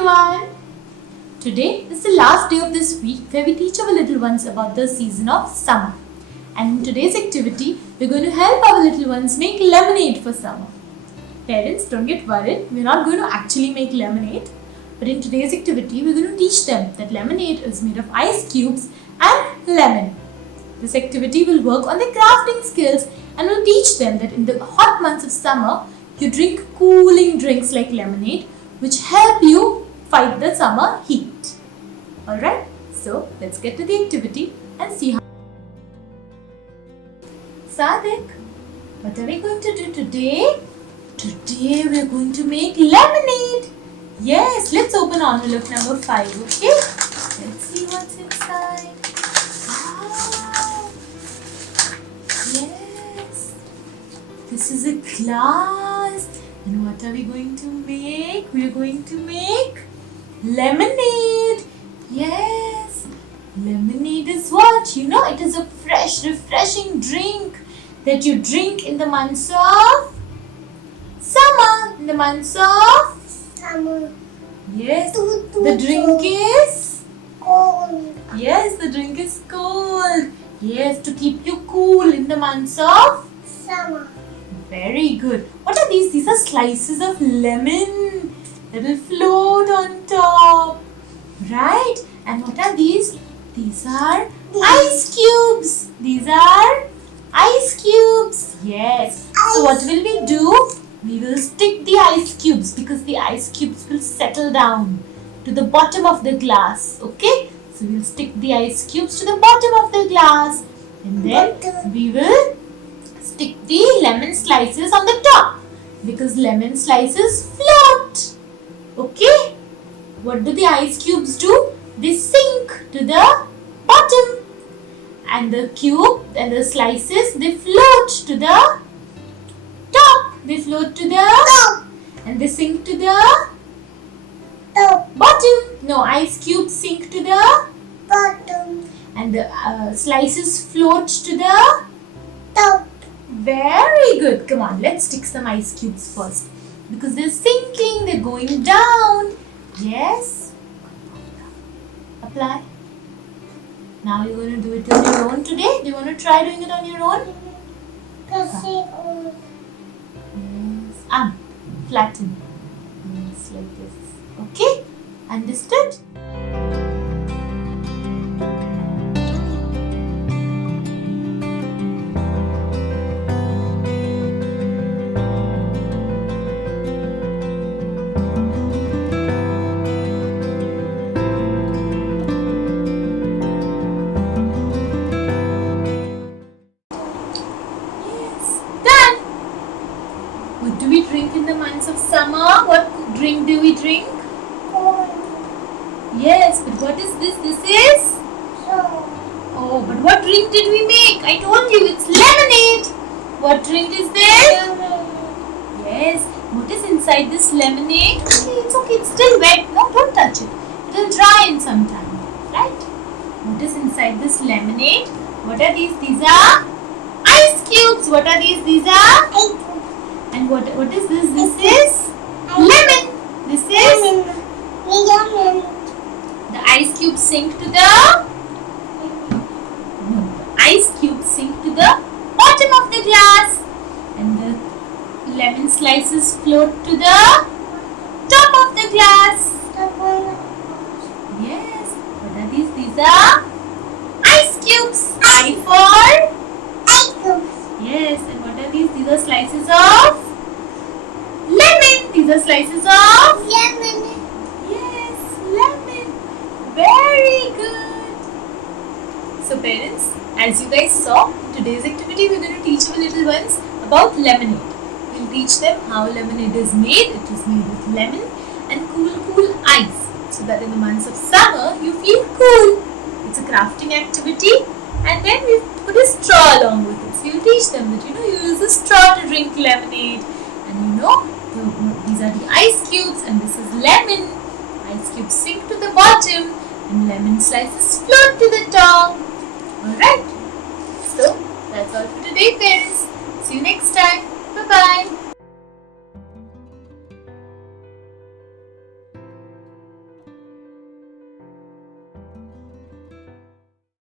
everyone! Today is the last day of this week where we teach our little ones about the season of summer. And in today's activity, we're going to help our little ones make lemonade for summer. Parents, don't get worried, we're not going to actually make lemonade. But in today's activity, we're going to teach them that lemonade is made of ice cubes and lemon. This activity will work on their crafting skills and will teach them that in the hot months of summer, you drink cooling drinks like lemonade, which help you fight the summer heat. Alright, so let's get to the activity and see how. Sadik, what are we going to do today? Today we are going to make lemonade. Yes, let's open envelope number 5, okay? Let's see what's inside. Wow. Yes. This is a glass. And what are we going to make? We are going to make lemonade. Yes. Lemonade is what? You know, it is a fresh, refreshing drink that you drink in the months of summer. In the months of summer. Yes. The drink is cold. Yes, the drink is cold. Yes, to keep you cool in the months of Summer. Very good. What are these? These are slices of lemon that will float on top. Right? And what are these? These are ice cubes. These are ice cubes. Yes. So what will we do? We will stick the ice cubes because the ice cubes will settle down to the bottom of the glass. Okay? So we will stick the ice cubes to the bottom of the glass. And then we will stick the lemon slices on the top because lemon slices float. Okay? What do the ice cubes do? They sink to the bottom and the cube and the slices, they float to the top. They float to the Top. and they sink to the Top. bottom. No, ice cubes sink to the Bottom. and the slices float to the Top. Very good. Come on, let's stick some ice cubes first. Because they're sinking, they're going down. Yes. Apply. Now you're going to do it on your own today. Do you want to try doing it on your own? Yes. Flatten. Yes, like this. Okay? Understood? What do we drink in the months of summer? What drink do we drink? Cold. Yes, but what is this? This is? So. Oh, but what drink did we make? I told you it's lemonade. What drink is this? Yes. What is inside this lemonade? It's okay. It's still wet. No, don't touch it. It will dry in some time. Right? What is inside this lemonade? What are these? These are ice cubes. What are these? These are? And what is this? This is lemon. This is Lemon. the ice cubes sink to the ice cubes sink to the bottom of the glass and the lemon slices float to the top of the glass. Yes. What are these? These are ice cubes. I for Ice cubes. yes. And what are these? These are slices of lemon. These are slices of Lemon. yes, lemon. Very good. So parents, as you guys saw, today's activity we're going to teach our little ones about lemonade. We'll teach them how lemonade is made. It is made with lemon and cool ice, so that in the months of summer you feel cool. It's a crafting activity, and then we put a straw along with it. So you'll teach them that you use a straw to drink lemonade, and these are the ice cubes and this is lemon. Ice cubes sink to the bottom and lemon slices float to the top. Alright, so that's all for today parents. See you next time. Bye bye.